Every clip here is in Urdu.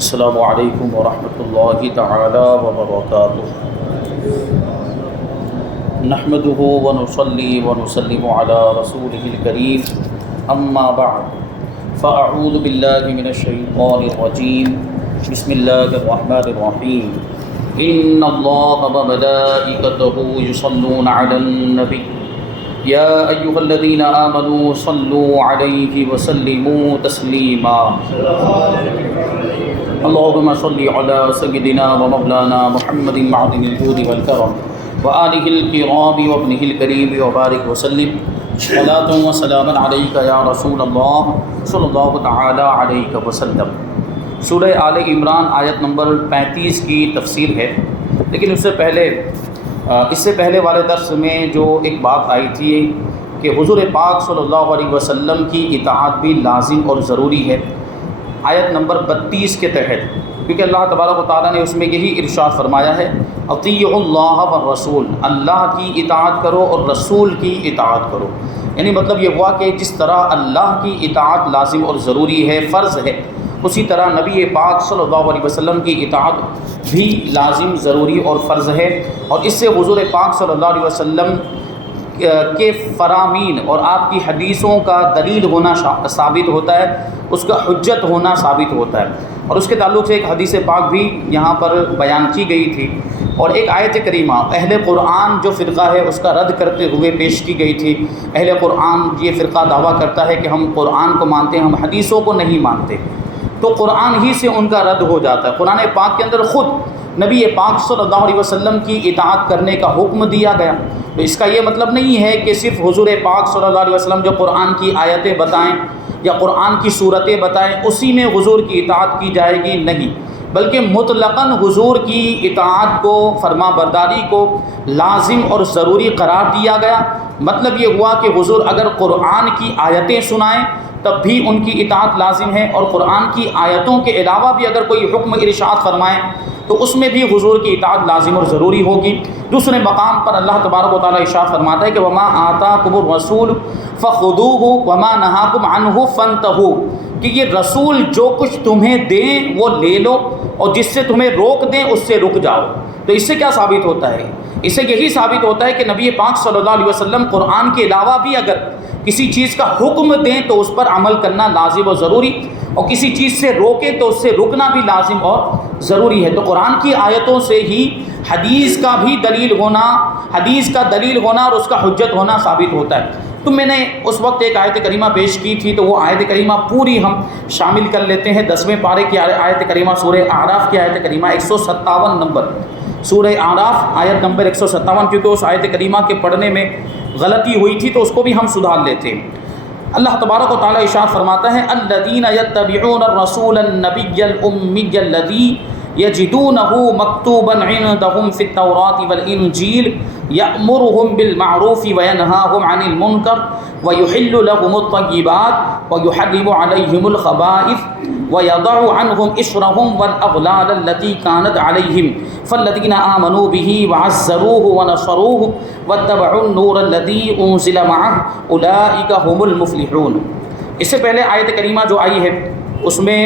السلام علیکم ورحمۃ اللہ تعالی وبرکاتہ۔ نحمده ونصلی ونسلم علی رسولہ الکریم، اما بعد فاعوذ باللہ من الشیطان الرجیم، بسم اللہ الرحمن الرحیم۔ ان اللہ وملائکتہ یصلون علی النبی یا ایھا الذین آمنوا صلوا علیہ وسلموا تسلیما۔ اللهم صل على سيدنا ومولانا محمد معدن الجود والكرم وآله الكرام وابنه الكريم وبارك وسلم صلاة وسلاما عليك يا رسول الله صلی اللہ تعالی علیہ وسلم۔ سورہ آل عمران آیت نمبر 35 کی تفسیر ہے، لیکن اس سے پہلے والے درس میں جو ایک بات آئی تھی کہ حضور پاک صلی اللہ علیہ وسلم کی اطاعت بھی لازم اور ضروری ہے، آیت نمبر 32 کے تحت، کیونکہ اللہ تبارک و تعالیٰ نے اس میں یہی ارشاد فرمایا ہے اطیعوا اللہ والرسول، اللہ کی اطاعت کرو اور رسول کی اطاعت کرو۔ یعنی مطلب یہ ہوا کہ جس طرح اللہ کی اطاعت لازم اور ضروری ہے، فرض ہے، اسی طرح نبی پاک صلی اللہ علیہ وسلم کی اطاعت بھی لازم، ضروری اور فرض ہے، اور اس سے حضور پاک صلی اللہ علیہ وسلم کے فرامین اور آپ کی حدیثوں کا دلیل ہونا ثابت ہوتا ہے، اس کا حجت ہونا ثابت ہوتا ہے۔ اور اس کے تعلق سے ایک حدیث پاک بھی یہاں پر بیان کی گئی تھی، اور ایک آیت کریمہ اہل قرآن جو فرقہ ہے اس کا رد کرتے ہوئے پیش کی گئی تھی۔ اہل قرآن یہ فرقہ دعویٰ کرتا ہے کہ ہم قرآن کو مانتے ہیں، ہم حدیثوں کو نہیں مانتے، تو قرآن ہی سے ان کا رد ہو جاتا ہے۔ قرآن پاک کے اندر خود نبی پاک صلی اللہ علیہ وسلم کی اطاعت کرنے کا حکم دیا گیا، تو اس کا یہ مطلب نہیں ہے کہ صرف حضور پاک صلی اللہ علیہ وسلم جو قرآن کی آیتیں بتائیں یا قرآن کی صورتیں بتائیں اسی میں حضور کی اطاعت کی جائے گی، نہیں، بلکہ مطلقاً حضور کی اطاعت کو، فرما برداری کو لازم اور ضروری قرار دیا گیا۔ مطلب یہ ہوا کہ حضور اگر قرآن کی آیتیں سنائیں تب بھی ان کی اطاعت لازم ہے، اور قرآن کی آیتوں کے علاوہ بھی اگر کوئی حکم ارشاد فرمائیں تو اس میں بھی حضور کی اطاعت لازم اور ضروری ہوگی۔ دوسرے مقام پر اللہ تبارک و تعالیٰ ارشاد فرماتا ہے کہ وما آتاکم الرسول فخذوہ وما نہاکم عنہ فانتہوا، کہ یہ رسول جو کچھ تمہیں دیں وہ لے لو، اور جس سے تمہیں روک دیں اس سے رک جاؤ۔ تو اس سے کیا ثابت ہوتا ہے؟ اس سے یہی ثابت ہوتا ہے کہ نبی پاک صلی اللہ علیہ وسلم قرآن کے علاوہ بھی اگر کسی چیز کا حکم دیں تو اس پر عمل کرنا لازم اور ضروری، اور کسی چیز سے روکیں تو اس سے رکنا بھی لازم اور ضروری ہے۔ تو قرآن کی آیتوں سے ہی حدیث کا بھی دلیل ہونا، حدیث کا دلیل ہونا اور اس کا حجت ہونا ثابت ہوتا ہے۔ تو میں نے اس وقت ایک آیت کریمہ پیش کی تھی، تو وہ آیت کریمہ پوری ہم شامل کر لیتے ہیں۔ 10ویں پارے کی آیت کریمہ سورہ اعراف کی آیت کریمہ 157 نمبر، سورہ اعراف آیت نمبر 157، کیونکہ اس آیت کریمہ کے پڑھنے میں غلطی ہوئی تھی تو اس کو بھی ہم سدھار لیتے ہیں۔ اللہ تبارک و تعالیٰ ارشاد فرماتا ہے الذین یتبعون الرسول النبی الامی الذی یجدونہ مکتوبا عندہم فی التوراۃ والانجیل یأمرہم بالمعروف وینہاہم عن المنکر ویحل لہم الطیبات ویحرم علیہم الخبائث وَيَضَعُ عَنْهُمْ إِصْرَهُمْ وَالْأَغْلَالَ الَّتِي كَانَتْ عَلَيْهِمْ فَالَّذِينَ آمَنُوا بِهِ وَعَزَّرُوهُ وَنَصَرُوهُ وَاتَّبَعُوا النُّورَ الَّذِي أُنزِلَ مَعَهُ أُولَٰئِكَ هُمُ الْمُفْلِحُونَ۔ اس سے پہلے آیت کریمہ جو آئی ہے اس میں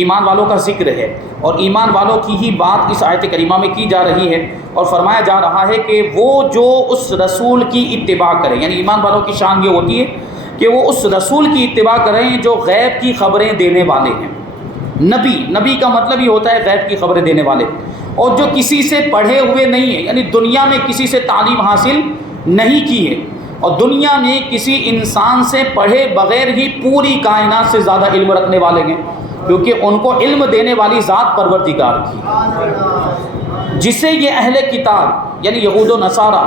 ایمان والوں کا ذکر ہے، اور ایمان والوں کی ہی بات اس آیت کریمہ میں کی جا رہی ہے، اور فرمایا جا رہا ہے کہ وہ جو اس رسول کی اتباع کریں، یعنی ایمان والوں کی شان یہ ہوتی ہے کہ وہ اس رسول کی اتباع کریں جو غیب کی خبریں دینے والے ہیں۔ نبی کا مطلب یہ ہوتا ہے غیب کی خبریں دینے والے، اور جو کسی سے پڑھے ہوئے نہیں ہیں، یعنی دنیا میں کسی سے تعلیم حاصل نہیں کی ہے، اور دنیا میں کسی انسان سے پڑھے بغیر ہی پوری کائنات سے زیادہ علم رکھنے والے ہیں، کیونکہ ان کو علم دینے والی ذات پروردگار کی، جسے یہ اہل کتاب یعنی یہود و نصارہ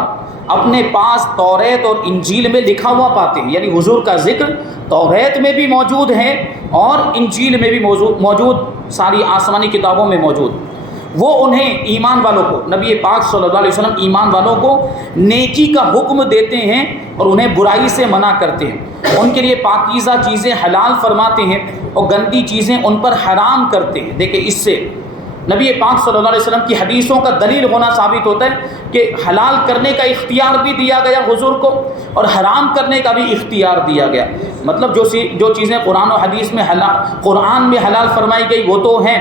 اپنے پاس توریت اور انجیل میں لکھا ہوا پاتے ہیں، یعنی حضور کا ذکر توریت میں بھی موجود ہے اور انجیل میں بھی موجود، ساری آسمانی کتابوں میں موجود۔ وہ انہیں ایمان والوں کو، نبی پاک صلی اللہ علیہ وسلم ایمان والوں کو نیکی کا حکم دیتے ہیں اور انہیں برائی سے منع کرتے ہیں، ان کے لیے پاکیزہ چیزیں حلال فرماتے ہیں اور گندی چیزیں ان پر حرام کرتے ہیں۔ دیکھیں اس سے نبی پاک صلی اللہ علیہ وسلم کی حدیثوں کا دلیل ہونا ثابت ہوتا ہے کہ حلال کرنے کا اختیار بھی دیا گیا حضور کو اور حرام کرنے کا بھی اختیار دیا گیا۔ مطلب جو چیزیں قرآن و حدیث میں قرآن میں حلال فرمائی گئی وہ تو ہیں،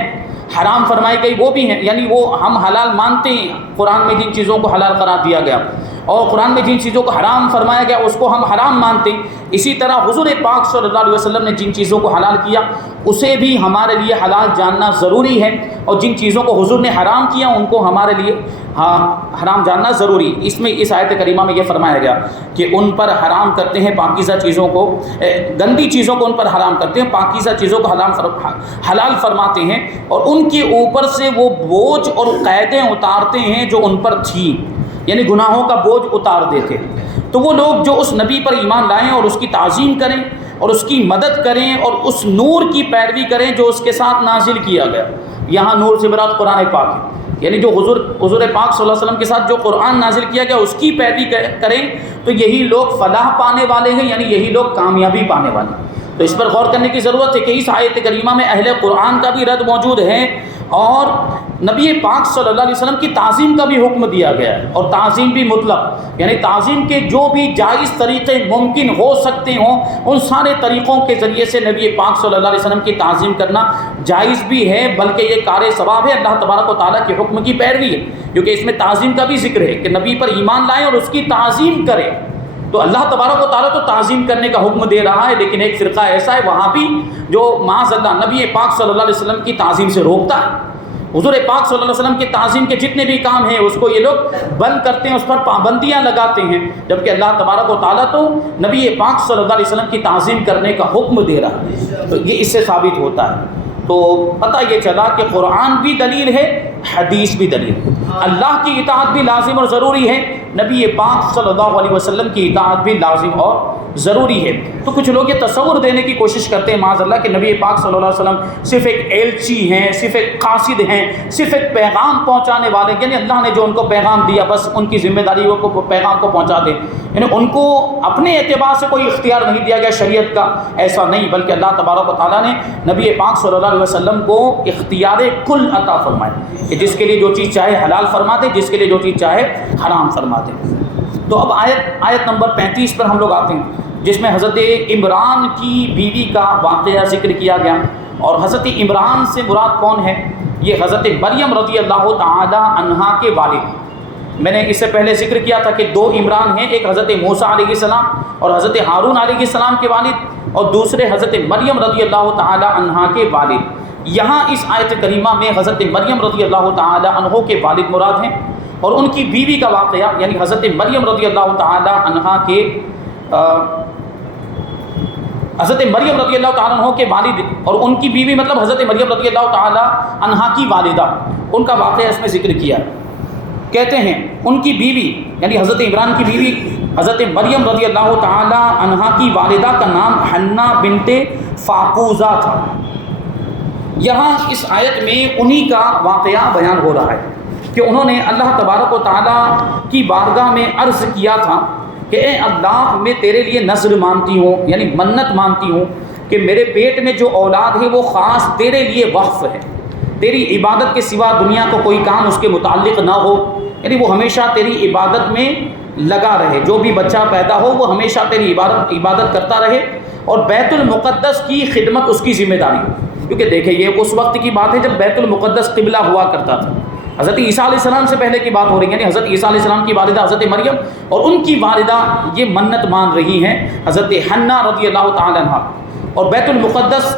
حرام فرمائی گئی وہ بھی ہیں، یعنی وہ ہم حلال مانتے ہیں قرآن میں جن چیزوں کو حلال قرار دیا گیا، اور قرآن میں جن چیزوں کو حرام فرمایا گیا اس کو ہم حرام مانتے ہیں۔ اسی طرح حضور پاک صلی اللہ علیہ وسلم نے جن چیزوں کو حلال کیا اسے بھی ہمارے لیے حلال جاننا ضروری ہے، اور جن چیزوں کو حضور نے حرام کیا ان کو ہمارے لیے حرام جاننا ضروری۔ اس میں اس آیت کریمہ میں یہ فرمایا گیا کہ ان پر حرام کرتے ہیں پاکیزہ چیزوں کو، گندی چیزوں کو ان پر حرام کرتے ہیں، پاکیزہ چیزوں کو حلال فرماتے ہیں، اور ان کے اوپر سے وہ بوجھ اور قیدیں اتارتے ہیں جو ان پر تھیں، یعنی گناہوں کا بوجھ اتار دیتے۔ تو وہ لوگ جو اس نبی پر ایمان لائیں اور اس کی تعظیم کریں اور اس کی مدد کریں اور اس نور کی پیروی کریں جو اس کے ساتھ نازل کیا گیا، یہاں نور سے مراد قرآن پاک ہے، یعنی جو حضور پاک صلی اللہ علیہ وسلم کے ساتھ جو قرآن نازل کیا گیا اس کی پیروی کریں تو یہی لوگ فلاح پانے والے ہیں، یعنی یہی لوگ کامیابی پانے والے ہیں۔ تو اس پر غور کرنے کی ضرورت ہے کہ اس آیت کریمہ میں اہل قرآن کا بھی رد موجود ہے، اور نبی پاک صلی اللہ علیہ وسلم کی تعظیم کا بھی حکم دیا گیا ہے، اور تعظیم بھی مطلق، یعنی تعظیم کے جو بھی جائز طریقے ممکن ہو سکتے ہوں ان سارے طریقوں کے ذریعے سے نبی پاک صلی اللہ علیہ وسلم کی تعظیم کرنا جائز بھی ہے، بلکہ یہ کار ثواب ہے، اللہ تبارک و تعالیٰ کے حکم کی پیروی ہے، کیونکہ اس میں تعظیم کا بھی ذکر ہے کہ نبی پر ایمان لائیں اور اس کی تعظیم کریں۔ تو اللہ تبارک و تعالیٰ تو تعظیم کرنے کا حکم دے رہا ہے، لیکن ایک فرقہ ایسا ہے وہاں بھی جو معاذ اللہ نبی پاک صلی اللہ علیہ وسلم کی تعظیم سے روکتا ہے۔ حضور پاک صلی اللہ علیہ وسلم کی تعظیم کے جتنے بھی کام ہیں اس کو یہ لوگ بند کرتے ہیں، اس پر پابندیاں لگاتے ہیں، جبکہ اللہ تبارک و تعالیٰ تو نبی پاک صلی اللہ علیہ وسلم کی تعظیم کرنے کا حکم دے رہا ہے۔ تو یہ اس سے ثابت ہوتا ہے۔ تو پتہ یہ چلا کہ قرآن بھی دلیل ہے، حدیث بھی دلیل ہے، اللہ کی اطاعت بھی لازم اور ضروری ہے، نبی پاک صلی اللہ علیہ وسلم کی اطاعت بھی لازم اور ضروری ہے۔ تو کچھ لوگ یہ تصور دینے کی کوشش کرتے ہیں معاذ اللہ کہ نبی پاک صلی اللہ علیہ وسلم صرف ایک ایلچی ہیں، صرف ایک قاصد ہیں، صرف ایک پیغام پہنچانے والے، یعنی اللہ نے جو ان کو پیغام دیا بس ان کی ذمہ داری وہ پیغام کو پہنچا دیں، یعنی ان کو اپنے اعتبار سے کوئی اختیار نہیں دیا گیا شریعت کا، ایسا نہیں، بلکہ اللہ تبارک و تعالیٰ نے نبی پاک صلی اللہ علیہ وسلم کو اختیار کل عطا فرمائے کہ جس کے لیے جو چیز چاہے حلال فرما دے، جس کے لیے جو چیز چاہے حرام فرما دے۔ تو اب آیت نمبر 35 پر ہم لوگ آتے ہیں، جس میں حضرت عمران کی بیوی کا واقعہ ذکر کیا گیا، اور حضرت عمران سے مراد کون ہے؟ یہ حضرت مریم رضی اللہ تعالی عنہا کے والد۔ میں نے اس سے پہلے ذکر کیا تھا کہ دو عمران ہیں، ایک حضرت موسیٰ علیہ السلام اور حضرت ہارون علیہ السلام کے والد، اور دوسرے حضرت مریم رضی اللہ تعالی عنہا کے والد۔ یہاں اس آیت کریمہ میں حضرت مریم رضی اللہ تعالی عنہ کے والد مراد ہیں، اور ان کی بیوی کا واقعہ یعنی حضرت مریم رضی اللہ تعالی عنہا کے حضرت مریم رضی اللہ تعالیٰ عنہ کے والد اور ان کی بیوی مطلب حضرت مریم رضی اللہ تعالیٰ عنہا کی والدہ، ان کا واقعہ اس میں ذکر کیا۔ کہتے ہیں ان کی بیوی یعنی حضرت عمران کی بیوی حضرت مریم رضی اللہ تعالیٰ عنہا کی والدہ کا نام حنا بنت فاقوزہ تھا۔ یہاں اس آیت میں انہی کا واقعہ بیان ہو رہا ہے کہ انہوں نے اللہ تبارک و تعالیٰ کی بارگاہ میں عرض کیا تھا کہ اے اللہ میں تیرے لیے نذر مانتی ہوں، یعنی منت مانتی ہوں کہ میرے پیٹ میں جو اولاد ہے وہ خاص تیرے لیے وقف ہے، تیری عبادت کے سوا دنیا کو کوئی کام اس کے متعلق نہ ہو، یعنی وہ ہمیشہ تیری عبادت میں لگا رہے، جو بھی بچہ پیدا ہو وہ ہمیشہ تیری عبادت کرتا رہے، اور بیت المقدس کی خدمت اس کی ذمہ داری ہو، کیونکہ دیکھیں یہ اس وقت کی بات ہے جب بیت المقدس قبلہ ہوا کرتا تھا، حضرت عیسیٰ علیہ السلام سے پہلے کی بات ہو رہی ہے، یعنی حضرت عیسیٰ علیہ السلام کی والدہ حضرت مریم اور ان کی والدہ یہ منت مان رہی ہیں حضرت حنا رضی اللہ تعالی عنہ، اور بیت المقدس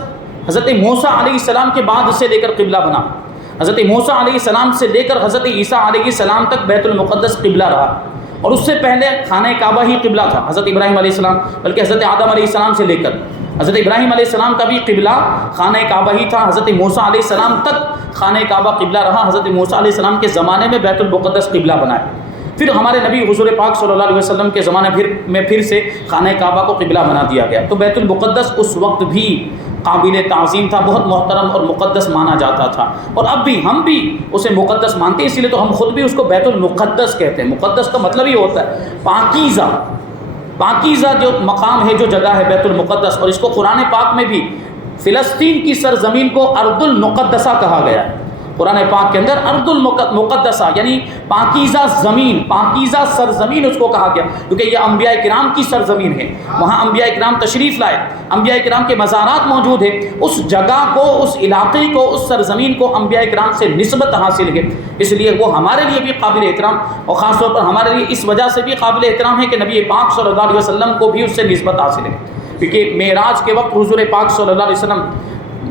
حضرت موسیٰ علیہ السلام کے بعد سے لے کر قبلہ بنا، حضرت موسیٰ علیہ السلام سے لے کر حضرت عیسیٰ علیہ السلام تک بیت المقدس قبلہ رہا، اور اس سے پہلے خانہ کعبہ ہی قبلہ تھا حضرت ابراہیم علیہ السلام، بلکہ حضرت آدم علیہ السلام سے لے کر حضرت ابراہیم علیہ السلام کا بھی قبلہ خانہ کعبہ ہی تھا، حضرت موسیٰ علیہ السلام تک خانہ کعبہ قبلہ رہا، حضرت موسیٰ علیہ السلام کے زمانے میں بیت المقدس قبلہ بنائے، پھر ہمارے نبی حضور پاک صلی اللہ علیہ وسلم کے زمانے میں پھر سے خانہ کعبہ کو قبلہ بنا دیا گیا۔ تو بیت المقدس اس وقت بھی قابل تعظیم تھا، بہت محترم اور مقدس مانا جاتا تھا، اور اب بھی ہم بھی اسے مقدس مانتے ہیں، اسی لیے تو ہم خود بھی اس کو بیت المقدس کہتے ہیں۔ مقدس کا مطلب ہی ہوتا ہے پاکیزہ، پاکیزہ جو مقام ہے، جو جگہ ہے بیت المقدس، اور اس کو قرآن پاک میں بھی فلسطین کی سرزمین کو ارض المقدسہ کہا گیا ہے۔ قرآن پاک کے اندر ارض المقدسہ یعنی پاکیزہ زمین، پاکیزہ سرزمین اس کو کہا گیا، کیونکہ یہ انبیاء کرام کی سرزمین ہے، وہاں انبیاء کرام تشریف لائے، انبیاء کرام کے مزارات موجود ہیں، اس جگہ کو، اس علاقے کو، اس سرزمین کو انبیاء کرام سے نسبت حاصل ہے، اس لیے وہ ہمارے لیے بھی قابل احترام، اور خاص طور پر ہمارے لیے اس وجہ سے بھی قابل احترام ہے کہ نبی پاک صلی اللہ علیہ وسلم کو بھی اس سے نسبت حاصل ہے، کیونکہ معراج کے وقت حضور پاک صلی اللہ علیہ وسلم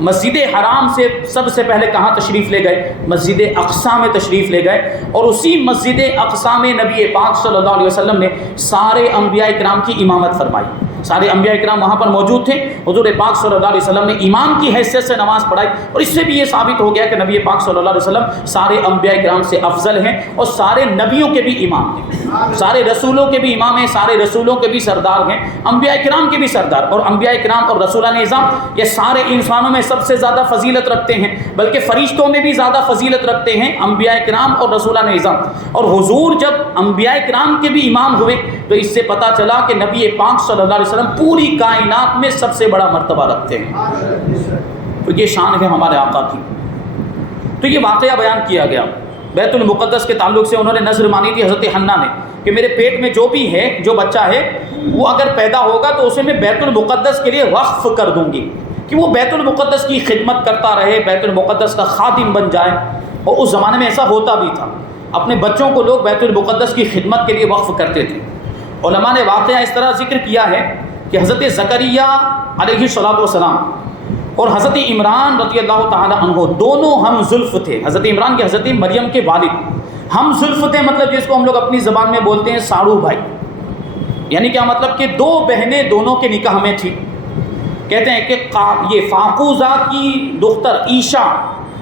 مسجد حرام سے سب سے پہلے کہاں تشریف لے گئے؟ مسجد اقصیٰ میں تشریف لے گئے، اور اسی مسجد اقصیٰ میں نبی پاک صلی اللہ علیہ وسلم نے سارے انبیاء کرام کی امامت فرمائی، سارے انبیاء کرام وہاں پر موجود تھے، حضور پاک صلی اللہ علیہ وسلم نے امام کی حیثیت سے نماز پڑھائی، اور اس سے بھی یہ ثابت ہو گیا کہ نبی پاک صلی اللہ علیہ وسلم سارے انبیاء کرام سے افضل ہیں، اور سارے نبیوں کے بھی امام ہیں، سارے رسولوں کے بھی امام ہیں، سارے رسولوں کے بھی سردار ہیں، انبیاء کرام کے بھی سردار، اور انبیاء کرام اور رسولان اعظم یہ سارے انسانوں میں سب سے زیادہ فضیلت رکھتے ہیں، بلکہ فرشتوں میں بھی زیادہ فضیلت رکھتے ہیں انبیاء کرام اور رسولان اعظم، اور حضور جب انبیاء کرام کے بھی امام ہوئے تو اس سے پتہ چلا کہ نبی پاک صلی اللہ علیہ وسلم پوری کائنات میں سب سے بڑا مرتبہ رکھتے ہیں، تو یہ شان ہے ہمارے آقا کی۔ تو یہ واقعہ بیان کیا گیا بیت المقدس کے تعلق سے، انہوں نے نظر مانی تھی حضرت حنہ نے کہ میرے پیٹ میں جو بھی ہے، جو بچہ ہے، وہ اگر پیدا ہوگا تو اسے میں بیت المقدس کے لیے وقف کر دوں گی کہ وہ بیت المقدس کی خدمت کرتا رہے، بیت المقدس کا خادم بن جائے، اور اس زمانے میں ایسا ہوتا بھی تھا، اپنے بچوں کو لوگ بیت المقدس کی خدمت کے لیے وقف کرتے تھے۔ علماء نے واقعہ اس طرح ذکر کیا ہے کہ حضرت زکریا علیہ السلام اور حضرت عمران رضی اللہ تعالی عنہ دونوں ہم زلف تھے، حضرت عمران کے حضرت مریم کے والد ہم زلف تھے، مطلب جس کو ہم لوگ اپنی زبان میں بولتے ہیں ساڑو بھائی، یعنی کیا مطلب کہ دو بہنیں دونوں کے نکاح میں تھی۔ کہتے ہیں کہ یہ فاقوزہ کی دختر عیشا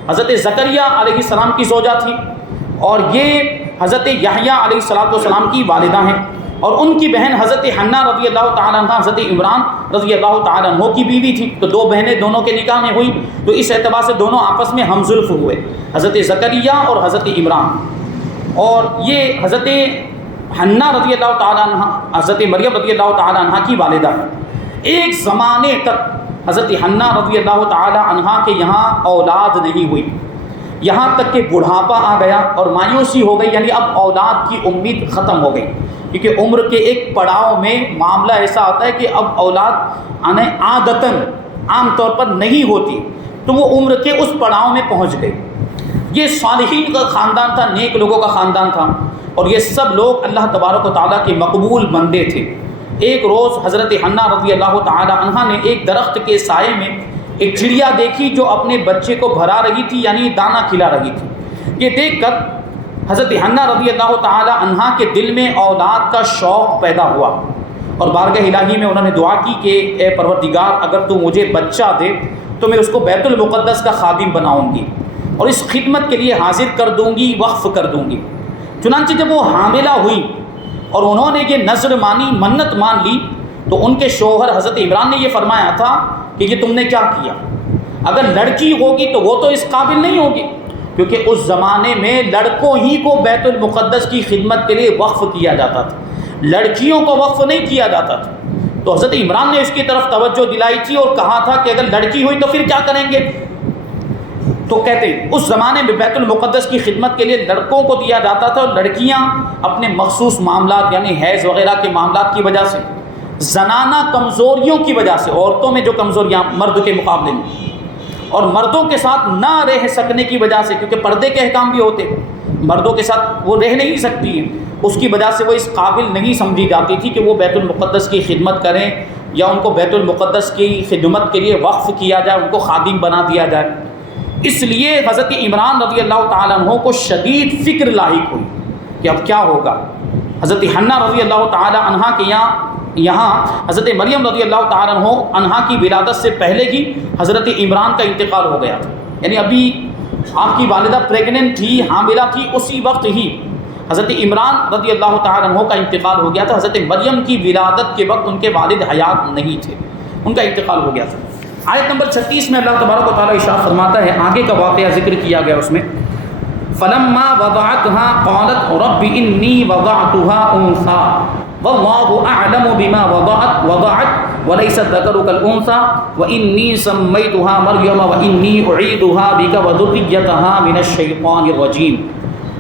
حضرت زکریا علیہ السلام کی زوجہ تھی، اور یہ حضرت یحییٰ علیہ السلام کی والدہ ہیں، اور ان کی بہن حضرت حنہ رضی اللہ تعالیٰ عنہ حضرت عمران رضی اللہ تعالیٰ عنہ کی بیوی تھی، تو دو بہنیں دونوں کے نکاح میں ہوئی، تو اس اعتبار سے دونوں آپس میں ہم زلف ہوئے، حضرت زکریا اور حضرت عمران۔ اور یہ حضرت حنہ رضی اللہ تعالیٰ عنہ حضرت مریم رضی اللہ تعالیٰ عنہ کی والدہ ہے۔ ایک زمانے تک حضرت حنہ رضی اللہ تعالیٰ عنہ کے یہاں اولاد نہیں ہوئی، یہاں تک کہ بڑھاپا آ گیا اور مایوسی ہو گئی، یعنی اب اولاد کی امید ختم ہو گئی، کیونکہ عمر کے ایک پڑاؤ میں معاملہ ایسا آتا ہے کہ اب اولاد عادتاً عام طور پر نہیں ہوتی، تو وہ عمر کے اس پڑاؤ میں پہنچ گئی۔ یہ صالحین کا خاندان تھا، نیک لوگوں کا خاندان تھا، اور یہ سب لوگ اللہ تبارک و تعالیٰ کے مقبول بندے تھے۔ ایک روز حضرت حنہ رضی اللہ تعالی عنہ نے ایک درخت کے سائے میں ایک چڑیا دیکھی جو اپنے بچے کو بھرا رہی تھی، یعنی دانہ کھلا رہی تھی۔ یہ دیکھ کر حضرت حنہ رضی اللہ تعالی عنہ کے دل میں اولاد کا شوق پیدا ہوا، اور بارگاہ الہی میں انہوں نے دعا کی کہ اے پروردگار، اگر تو مجھے بچہ دے تو میں اس کو بیت المقدس کا خادم بناؤں گی اور اس خدمت کے لیے حاضر کر دوں گی، وقف کر دوں گی۔ چنانچہ جب وہ حاملہ ہوئی اور انہوں نے یہ نذر مانی، منت مان لی، تو ان کے شوہر حضرت عمران نے یہ فرمایا تھا کہ یہ تم نے کیا کیا؟ اگر لڑکی ہوگی تو وہ تو اس قابل نہیں ہوگی، کیونکہ اس زمانے میں لڑکوں ہی کو بیت المقدس کی خدمت کے لیے وقف کیا جاتا تھا، لڑکیوں کو وقف نہیں کیا جاتا تھا۔ تو حضرت عمران نے اس کی طرف توجہ دلائی تھی اور کہا تھا کہ اگر لڑکی ہوئی تو پھر کیا کریں گے؟ تو کہتے ہیں اس زمانے میں بیت المقدس کی خدمت کے لیے لڑکوں کو دیا جاتا تھا، اور لڑکیاں اپنے مخصوص معاملات یعنی حیض وغیرہ کے معاملات کی وجہ سے، زنانہ کمزوریوں کی وجہ سے، عورتوں میں جو کمزوریاں مرد کے مقابلے میں، اور مردوں کے ساتھ نہ رہ سکنے کی وجہ سے، کیونکہ پردے کے احکام بھی ہوتے، مردوں کے ساتھ وہ رہ نہیں سکتی ہیں، اس کی وجہ سے وہ اس قابل نہیں سمجھی جاتی تھی کہ وہ بیت المقدس کی خدمت کریں، یا ان کو بیت المقدس کی خدمت کے لیے وقف کیا جائے، ان کو خادم بنا دیا جائے۔ اس لیے حضرت عمران رضی اللہ تعالیٰ عنہ کو شدید فکر لاحق ہوئی کہ اب کیا ہوگا۔ حضرت حنہ رضی اللہ تعالیٰ عنہ کے یہاں حضرت مریم رضی اللہ تعالیٰ عنہ کی ولادت سے پہلے ہی حضرت عمران کا انتقال ہو گیا تھا، یعنی ابھی آپ کی والدہ پریگننٹ تھی، حاملہ تھی، اسی وقت ہی حضرت عمران رضی اللہ تعالیٰ عنہ کا انتقال ہو گیا تھا۔ حضرت مریم کی ولادت کے وقت ان کے والد حیات نہیں تھے، ان کا انتقال ہو گیا تھا۔ آیت نمبر 36 میں اللہ تبارک و تعالیٰ ارشاد فرماتا ہے، آگے کا واقعہ ذکر کیا گیا اس میں، فَلَمَّا وَضَعَتْهَا قَالَتْ رَبِّ إِنِّي وَضَعْتُهَا أُنثَىٰ وَاللَّهُ أَعْلَمُ بِمَا وَضَعَتْ وَلَيْسَ الذَّكَرُ كَالْأُنثَىٰ وَإِنِّي سَمَّيْتُهَا مَرْيَمَ وَإِنِّي أُعِيذُهَا بِكَ وَذُرِّيَّتَهَا مِنَ الشَّيْطَانِ الرَّجِيمِ۔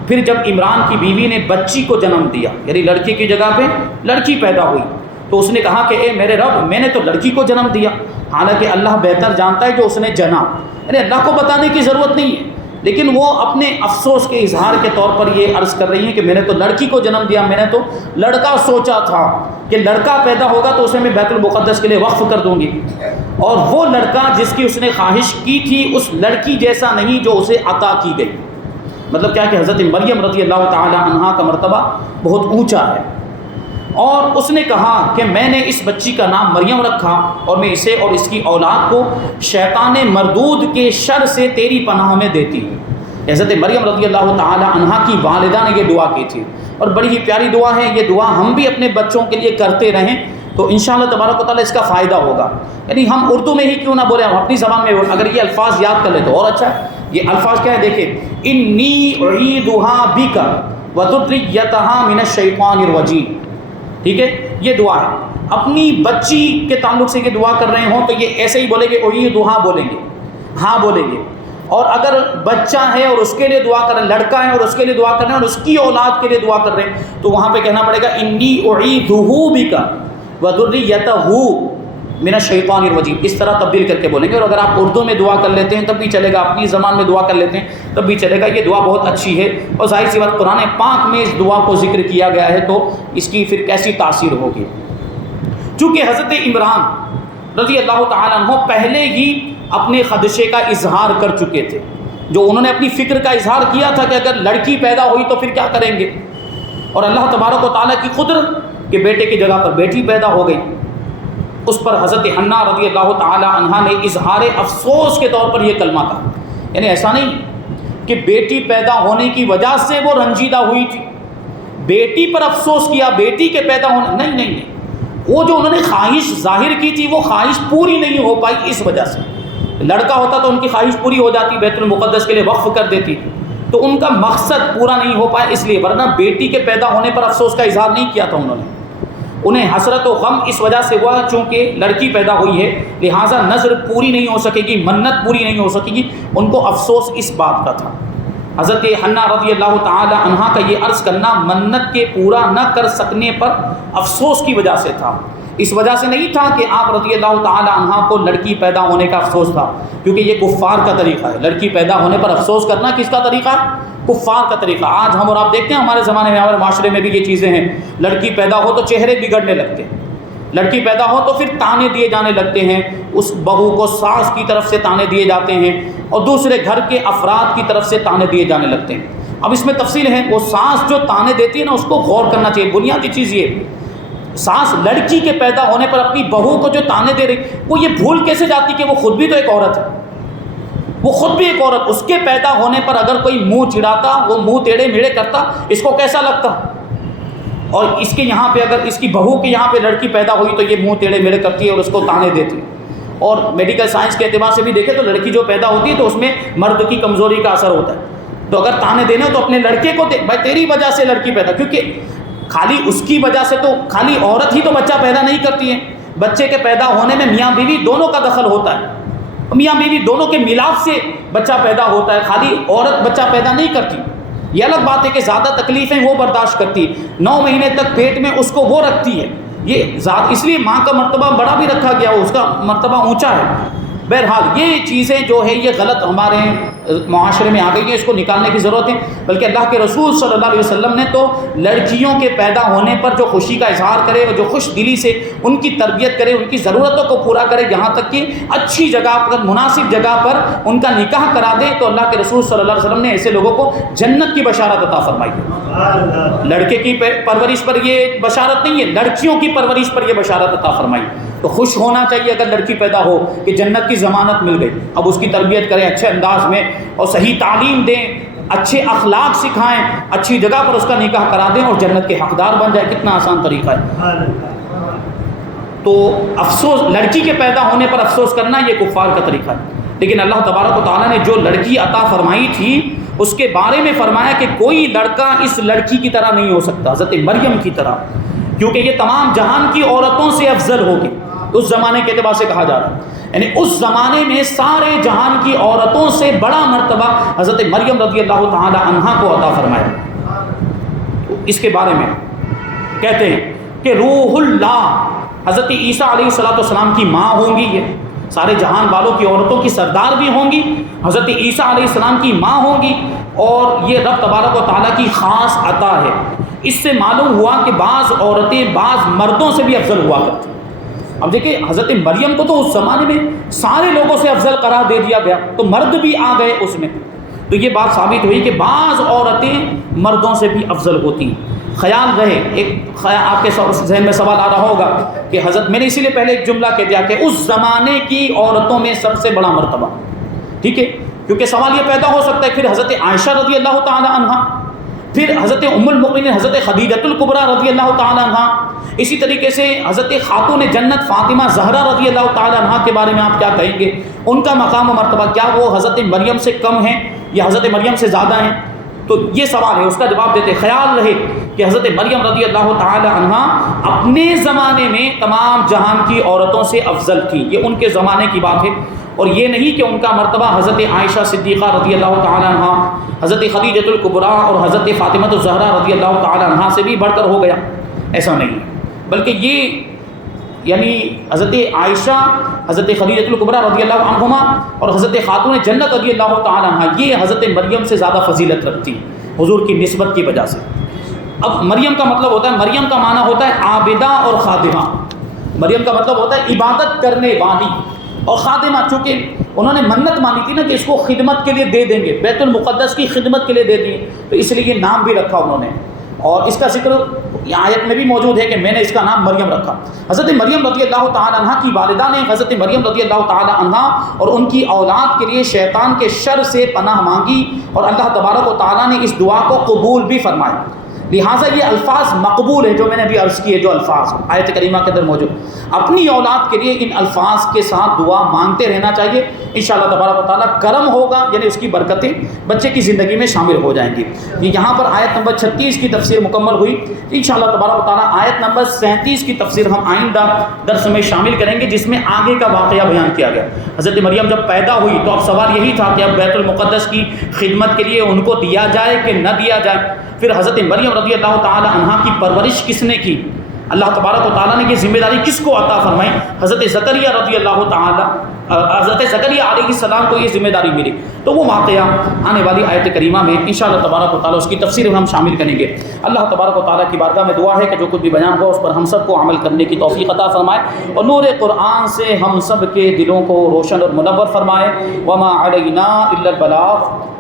پھر جب عمران کی بیوی نے بچی کو جنم دیا، یعنی لڑکی کی جگہ پہ لڑکی پیدا ہوئی، تو اس نے کہا کہ اے میرے رب، میں نے تو لڑکی کو جنم دیا، حالانکہ اللہ بہتر جانتا ہے جو اس نے جنا، یعنی اللہ کو بتانے کی ضرورت نہیں ہے، لیکن وہ اپنے افسوس کے اظہار کے طور پر یہ عرض کر رہی ہیں کہ میں نے تو لڑکی کو جنم دیا، میں نے تو لڑکا سوچا تھا کہ لڑکا پیدا ہوگا تو اسے میں بیت المقدس کے لیے وقف کر دوں گی، اور وہ لڑکا جس کی اس نے خواہش کی تھی اس لڑکی جیسا نہیں جو اسے عطا کی گئی۔ مطلب کیا کہ حضرت مریم رضی اللہ تعالی عنہا کا مرتبہ بہت اونچا ہے، اور اس نے کہا کہ میں نے اس بچی کا نام مریم رکھا، اور میں اسے اور اس کی اولاد کو شیطان مردود کے شر سے تیری پناہ میں دیتی ہوں۔ حضرت مریم رضی اللہ تعالی عنہا کی والدہ نے یہ دعا کی تھی، اور بڑی ہی پیاری دعا ہے یہ دعا، ہم بھی اپنے بچوں کے لیے کرتے رہیں تو انشاءاللہ تبارک و تعالیٰ اس کا فائدہ ہوگا۔ یعنی ہم اردو میں ہی کیوں نہ بولیں، ہم اپنی زبان میں اگر یہ الفاظ یاد کر لیں تو اور اچھا ہے۔ یہ الفاظ کیا ہے دیکھیں، انی اعیدھا بک وذریتھا من الشیطان الرجیم، ٹھیک ہے، یہ دعا ہے۔ اپنی بچی کے تعلق سے یہ دعا کر رہے ہوں تو یہ ایسے ہی بولیں گے، اعیدھا بولیں گے، ہاں بولیں گے، اور اگر بچہ ہے اور اس کے لیے دعا کر رہے ہیں، لڑکا ہے اور اس کے لیے دعا کر رہے ہیں اور اس کی اولاد کے لیے دعا کر رہے ہیں، تو وہاں پہ کہنا پڑے گا انی اعیدھہ بک وذریتھا من الشیطان الرجیم، اس طرح تبدیل کر کے بولیں گے۔ اور اگر آپ اردو میں دعا کر لیتے ہیں تب بھی چلے گا، اپنی زبان میں دعا کر لیتے ہیں تب بھی چلے گا، یہ دعا بہت اچھی ہے، اور ظاہر سی بات قرآن پاک میں اس دعا کو ذکر کیا گیا ہے تو اس کی پھر کیسی تاثیر ہوگی۔ چونکہ حضرت عمران رضی اللہ تعالیٰ عنہ پہلے ہی اپنے خدشے کا اظہار کر چکے تھے، جو انہوں نے اپنی فکر کا اظہار کیا تھا کہ اگر لڑکی پیدا ہوئی تو پھر کیا کریں گے، اور اللہ تبارک و تعالیٰ کی قدرت کہ بیٹے کی جگہ پر بیٹی پیدا ہو گئی، اس پر حضرت حنا رضی اللہ تعالی عنہا نے اظہار افسوس کے طور پر یہ کلمہ کہا۔ یعنی ایسا نہیں کہ بیٹی پیدا ہونے کی وجہ سے وہ رنجیدہ ہوئی تھی، بیٹی پر افسوس کیا، بیٹی کے پیدا ہونے، نہیں، وہ جو انہوں نے خواہش ظاہر کی تھی وہ خواہش پوری نہیں ہو پائی، اس وجہ سے۔ لڑکا ہوتا تو ان کی خواہش پوری ہو جاتی، بیت المقدس کے لیے وقف کر دیتی، تو ان کا مقصد پورا نہیں ہو پایا اس لیے، ورنہ بیٹی کے پیدا ہونے پر افسوس کا اظہار نہیں کیا تھا انہوں نے۔ انہیں حسرت و غم اس وجہ سے ہوا چونکہ لڑکی پیدا ہوئی ہے، لہٰذا نظر پوری نہیں ہو سکے گی، منت پوری نہیں ہو سکے گی، ان کو افسوس اس بات کا تھا۔ حضرت حنا رضی اللہ تعالی عنہا کا یہ عرض کرنا منت کے پورا نہ کر سکنے پر افسوس کی وجہ سے تھا، اس وجہ سے نہیں تھا کہ آپ رضی اللہ تعالی عنہا کو لڑکی پیدا ہونے کا افسوس تھا، کیونکہ یہ کفار کا طریقہ ہے، لڑکی پیدا ہونے پر افسوس کرنا کس کا طریقہ ہے؟ کفار کا طریقہ۔ آج ہم اور آپ دیکھتے ہیں ہمارے زمانے میں، ہمارے معاشرے میں بھی یہ چیزیں ہیں، لڑکی پیدا ہو تو چہرے بگڑنے لگتے ہیں، لڑکی پیدا ہو تو پھر تانے دیے جانے لگتے ہیں، اس بہو کو ساس کی طرف سے تانے دیے جاتے ہیں اور دوسرے گھر کے افراد کی طرف سے تانے دیے جانے لگتے ہیں۔ اب اس میں تفصیل ہے، وہ ساس جو تانے دیتی ہے نا اس کو غور کرنا چاہیے۔ بنیادی چیز یہ، ساس لڑکی کے پیدا ہونے پر اپنی بہو کو جو تانے دے رہی، وہ یہ بھول کیسے جاتی کہ وہ خود بھی تو ایک عورت ہے، وہ خود بھی ایک عورت، اس کے پیدا ہونے پر اگر کوئی منہ چڑھاتا، وہ منہ ٹیڑھے میڑھے کرتا، اس کو کیسا لگتا؟ اور اس کے یہاں پہ اگر اس کی بہو کے یہاں پہ لڑکی پیدا ہوئی تو یہ منہ ٹیڑھے میڑھے کرتی ہے اور اس کو تانے دیتی ہے۔ اور میڈیکل سائنس کے اعتبار سے بھی دیکھیں تو لڑکی جو پیدا ہوتی ہے تو اس میں مرد کی کمزوری کا اثر ہوتا ہے، تو اگر تانے دینے ہو تو اپنے لڑکے کو دے، بھائی تیری وجہ سے لڑکی پیدا، کیونکہ خالی اس کی وجہ سے تو خالی عورت ہی تو بچہ پیدا نہیں کرتی ہے، بچے کے پیدا ہونے میں میاں بیوی دونوں کا دخل ہوتا ہے، میاں بیوی دونوں کے ملاپ سے بچہ پیدا ہوتا ہے، خالی عورت بچہ پیدا نہیں کرتی۔ یہ الگ بات ہے کہ زیادہ تکلیفیں وہ برداشت کرتی، 9 مہینے تک پیٹ میں اس کو وہ رکھتی ہے، یہ اس لیے ماں کا مرتبہ بڑا بھی رکھا گیا ہو، اس کا مرتبہ اونچا ہے۔ بہرحال یہ چیزیں جو ہے یہ غلط ہمارے معاشرے میں آ گئی ہیں، اس کو نکالنے کی ضرورت ہے۔ بلکہ اللہ کے رسول صلی اللہ علیہ وسلم نے تو لڑکیوں کے پیدا ہونے پر جو خوشی کا اظہار کرے اور جو خوش دلی سے ان کی تربیت کرے، ان کی ضرورتوں کو پورا کرے، یہاں تک کہ اچھی جگہ پر، مناسب جگہ پر ان کا نکاح کرا دے، تو اللہ کے رسول صلی اللہ علیہ وسلم نے ایسے لوگوں کو جنت کی بشارت عطا فرمائی ہے۔ لڑکے کی پرورش پر یہ بشارت نہیں ہے، لڑکیوں کی پرورش پر یہ بشارت عطا فرمائی۔ تو خوش ہونا چاہیے اگر لڑکی پیدا ہو کہ جنت کی ضمانت مل گئی، اب اس کی تربیت کریں اچھے انداز میں اور صحیح تعلیم دیں، اچھے اخلاق سکھائیں، اچھی جگہ پر اس کا نکاح کرا دیں اور جنت کے حقدار بن جائے۔ کتنا آسان طریقہ ہے۔ تو افسوس، لڑکی کے پیدا ہونے پر افسوس کرنا یہ کفار کا طریقہ ہے، لیکن اللہ تبارک و تعالیٰ نے جو لڑکی عطا فرمائی تھی اس کے بارے میں فرمایا کہ کوئی لڑکا اس لڑکی کی طرح نہیں ہو سکتا، حضرت مریم کی طرح، کیونکہ یہ تمام جہان کی عورتوں سے افضل ہوگی۔ اس زمانے کے اعتبار سے کہا جا رہا ہے، یعنی اس زمانے میں سارے جہان کی عورتوں سے بڑا مرتبہ حضرت مریم رضی اللہ تعالی عنہا کو عطا فرمایا۔ اس کے بارے میں کہتے ہیں کہ روح اللہ حضرت عیسیٰ علیہ السلام کی ماں ہوں گی، یہ سارے جہان والوں کی عورتوں کی سردار بھی ہوں گی، حضرت عیسیٰ علیہ السلام کی ماں ہوں گی، اور یہ رب تبارک و تعالیٰ کی خاص عطا ہے۔ اس سے معلوم ہوا کہ بعض عورتیں بعض مردوں سے بھی افضل ہوا کرتی۔ اب دیکھیں حضرت مریم کو تو اس زمانے میں سارے لوگوں سے افضل قرار دے دیا گیا، تو مرد بھی آ گئے اس میں، تو یہ بات ثابت ہوئی کہ بعض عورتیں مردوں سے بھی افضل ہوتی ہیں۔ خیال رہے، ایک آپ کے ذہن میں سوال آ رہا ہوگا کہ حضرت، میں نے اسی لیے پہلے ایک جملہ کہہ دیا کہ اس زمانے کی عورتوں میں سب سے بڑا مرتبہ، ٹھیک ہے، کیونکہ سوال یہ پیدا ہو سکتا ہے پھر حضرت عائشہ رضی اللہ تعالی عنہا، پھر حضرت ام المؤمنین حضرت خدیجۃ الکبریٰ رضی اللہ تعالی عنہا، اسی طریقے سے حضرت خاتون جنت فاطمہ زہرا رضی اللہ تعالی عنہا کے بارے میں آپ کیا کہیں گے؟ ان کا مقام و مرتبہ کیا وہ حضرت مریم سے کم ہیں یا حضرت مریم سے زیادہ ہیں؟ تو یہ سوال ہے، اس کا جواب دیتے خیال رہے کہ حضرت مریم رضی اللہ تعالی عنہا اپنے زمانے میں تمام جہان کی عورتوں سے افضل تھیں، یہ ان کے زمانے کی بات ہے، اور یہ نہیں کہ ان کا مرتبہ حضرت عائشہ صدیقہ رضی اللہ تعالی عنہا، حضرت خدیجۃ الکبریٰ اور حضرت فاطمہ الزہرا رضی اللہ تعالی عنہا سے بھی بڑھ کر ہو گیا، ایسا نہیں، بلکہ یہ یعنی حضرت عائشہ، حضرت خدیجۃ الکبریٰ رضی اللہ عنہما اور حضرت خاتون جنت رضی اللہ تعالی عنہا، یہ حضرت مریم سے زیادہ فضیلت رکھتی ہیں حضور کی نسبت کی وجہ سے۔ اب مریم کا مطلب ہوتا ہے، مریم کا معنی ہوتا ہے عابدہ اور خادمہ، مریم کا مطلب ہوتا ہے عبادت کرنے والی، اور خادمہ چونکہ انہوں نے منت مانی تھی نا کہ اس کو خدمت کے لیے دے دیں گے، بیت المقدس کی خدمت کے لیے دے دی، تو اس لیے یہ نام بھی رکھا انہوں نے، اور اس کا ذکر آیت میں بھی موجود ہے کہ میں نے اس کا نام مریم رکھا۔ حضرت مریم رضی اللہ تعالی عنہا کی والدہ نے حضرت مریم رضی اللہ تعالی عنہا اور ان کی اولاد کے لیے شیطان کے شر سے پناہ مانگی، اور اللہ تبارک و تعالیٰ نے اس دعا کو قبول بھی فرمایا، لہٰذا یہ الفاظ مقبول ہے جو میں نے ابھی عرض کیے، جو الفاظ آیت کریمہ کے اندر موجود، اپنی اولاد کے لیے ان الفاظ کے ساتھ دعا مانگتے رہنا چاہیے، انشاءاللہ تبارک و تعالیٰ کرم ہوگا، یعنی اس کی برکتیں بچے کی زندگی میں شامل ہو جائیں گی۔ یہاں پر آیت نمبر 36 کی تفسیر مکمل ہوئی، انشاءاللہ تبارک و تعالیٰ آیت نمبر 37 کی تفسیر ہم آئندہ درس میں شامل کریں گے، جس میں آگے کا واقعہ بیان کیا گیا۔ حضرت مریم جب پیدا ہوئی تو اب سوال یہی تھا کہ اب بیت المقدس کی خدمت کے لیے ان کو دیا جائے کہ نہ دیا جائے، پھر حضرت مریم رضی اللہ تعالی عنہا کی پرورش کس نے کی، اللہ تبارک و تعالیٰ نے یہ ذمہ داری کس کو عطا فرمائی؟ حضرت زکریا رضی اللہ تعالی، حضرت زکریا علیہ السلام کو یہ ذمہ داری ملی، تو وہ واقعہ آنے والی آیت کریمہ میں انشاءاللہ تبارک و تعالیٰ اس کی تفسیر ہم شامل کریں گے۔ اللہ تبارک و تعالیٰ کی بارگاہ میں دعا ہے کہ جو کچھ بھی بیان ہوا اس پر ہم سب کو عمل کرنے کی توفیق عطا فرمائے، اور نور قرآن سے ہم سب کے دلوں کو روشن اور منور فرمائے۔ وما علینا الا البلاغ۔